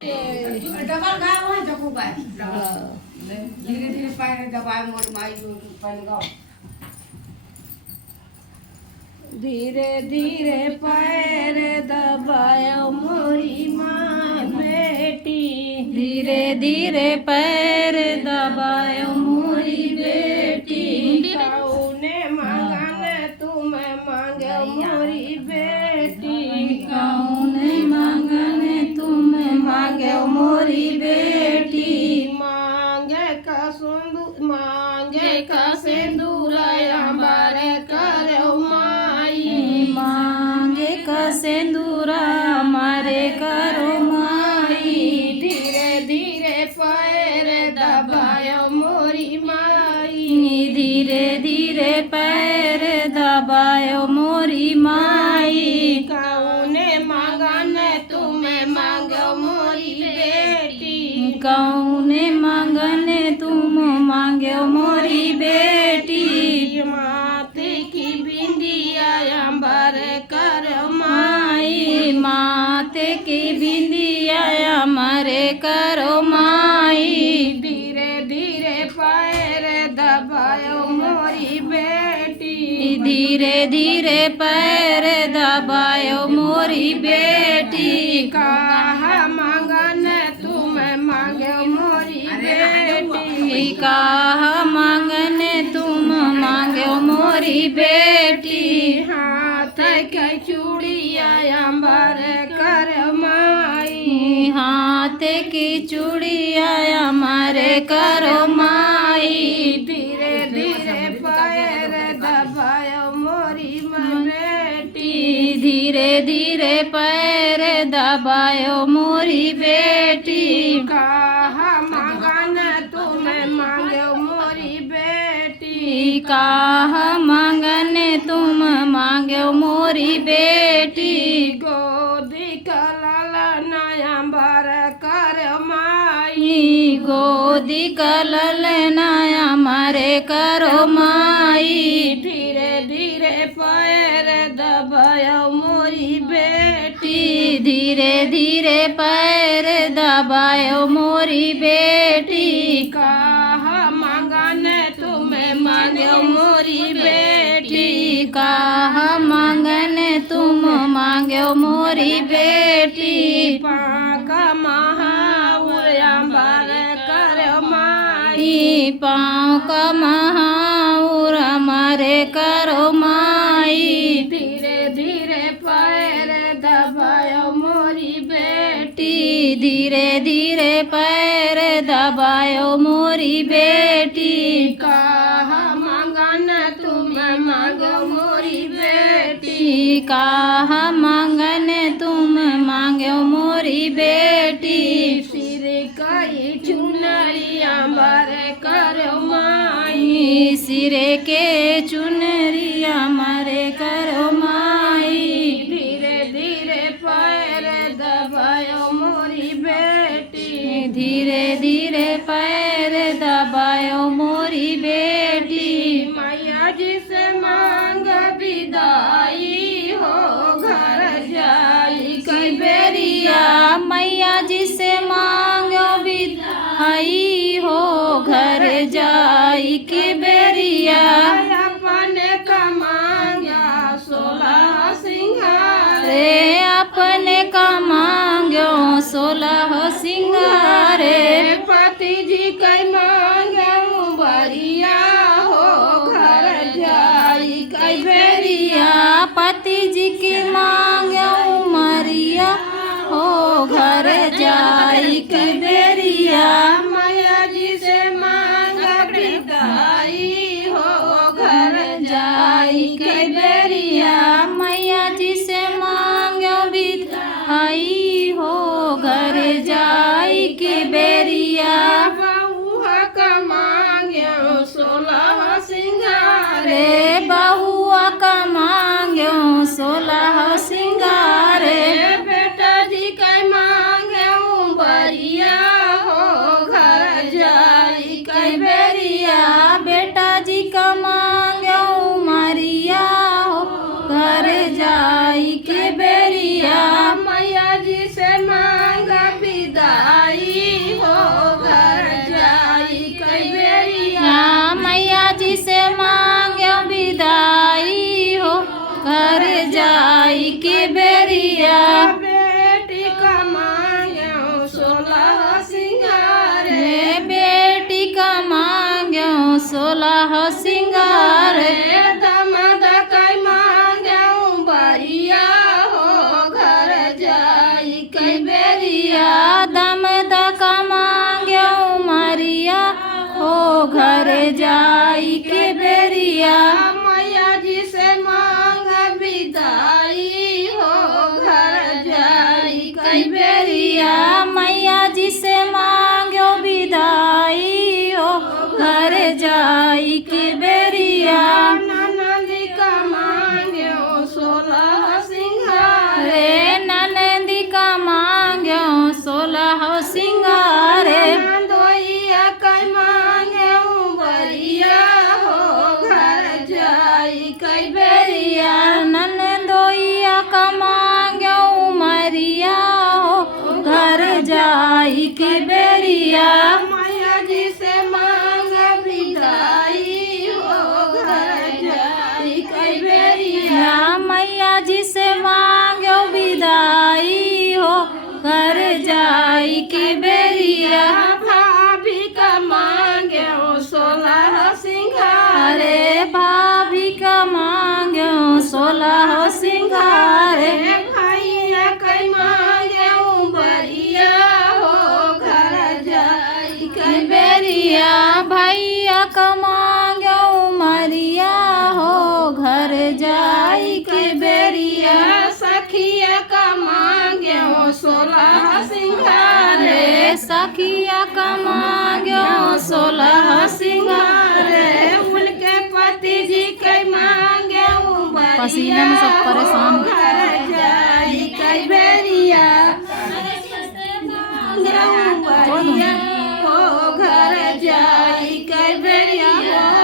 double गाओ है जब गाय धीरे धीरे पैर दबाए मोर माई पहले गाओ धीरे धीरे पैर दबायो मोरी माँ बेटी धीरे धीरे पैर दबायो मोरी बेटी कौने मांगन तुम्हें मांगे मोरी बेटी कौने मांगन तुम मांगे मोरी बेटी मांगे का सिंदूर हमारे करो माई मांगे का सिंदूरा हमारे करो माई धीरे धीरे पैर दबायो मोरी माई धीरे धीरे पैर दबायो मोरी माई कौने मांगन तुम्हें मांगो मोरी बेटी कौने मांगन तुम मांगो मोरी बेटी माते की बिंदिया अंबर कर माई माते की बिंदिया हमारे करो माई धीरे धीरे पैर दबायो मोरी बेटी धीरे धीरे पैर दबायो मोरी बेटी कहा मांगन तुम्हें मांगो मोरी बेटी कहा मांगन तुम मांगो मोरी बेटी हाथ के चूड़िया अंबर कर माई हाथ की चूड़िया हमारे करो माई धीरे धीरे पैर दबायो मोरी बेटी धीरे धीरे पैर दबायो मोरी बेटी कहा मांगन तुम्हें मांगो मोरी बेटी कहा मांगन तुम मांगो मोरी बेटी गोदी का लाला नया बर कर माई गोदी का ललना हमारे करो माई धीरे धीरे पैर दबायो मोरी बेटी धीरे धीरे पैर दबायो मोरी बेटी कहा मांगन तुम्हें मांगो मोरी बेटी कहा मांगन तुम मांगो मोरी बेटी पाका महावर अंबर कर माई पाँव का महाउर हमारे करो माई धीरे धीरे पैर दबायो मोरी बेटी धीरे धीरे पैर दबायो मोरी बेटी कहा मांगन तुम्हें मांगो मोरी बेटी कहा मांगन तुम मांगो मोरी बेटी सिर कई चुनरी अंबर करो माई सिरे के चुनरी हमारे करो माई धीरे धीरे पैर दबायो मोरी बेटी धीरे धीरे पैर दबायो मोरी बेटी मैया जी से मांग विदाई हो घर जाई कई बेरिया मैया जी से मांगो विदाई हो घर जाई के बेरिया अपने का मांगा 16 सिंगार रे अपने का मांगो 16 सिंगारे पति जी कई मांगो बरिया हो घर जाई कई बेरिया पति जी की मांगो मरिया हो घर जाई के बेरिया मैया जी से मांग विदाई हो घर जाई के बेरिया मैया जी से मांगो विदाई हो घर जाई के बेरिया बहुआ का मांगो 16 सिंगार रे बहुआ का मांगो 16 सिंगारे बेटा जी का मांगो बरिया हो घर जाई कई बेरिया बेटा जी का मांगो मरिया हो घर जाई के बेरिया मैया जी से मांग विदाई हो सिंगारे नंदोइया कई मांगे बरिया हो घर जाई कई बेरिया ननदोइया का मांग्यो मरिया हो घर जाई के बेरिया मैया जी से मांग विदाई हो घर जाई कई बेरिया या मैया जी से मांग्यो विदाई हो घर जाई के बेरिया भाभी का मांगे सोलह सिंगार अरे भाभी का मांग्यो 16 सिंगारे भैया कई मांगे बरिया हो घर जाई कई बेरिया भैया का मांग्यो मरिया हो घर जाई के बेरिया सखिया का मांगे 16 सिंगार रे सखिया का मांग्यो 16 सिंगारे उनके पति जी कई मांगे पसीना में सब परेशान घर जाई कई बेरिया बरिया हो घर जाई कई बेरिया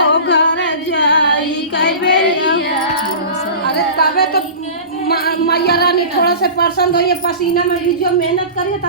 हो घर जाई कई बेरिया अरे तबे तो मैया रानी थोड़ा से पसंद हो ये पसीना में भी जो मेहनत करिए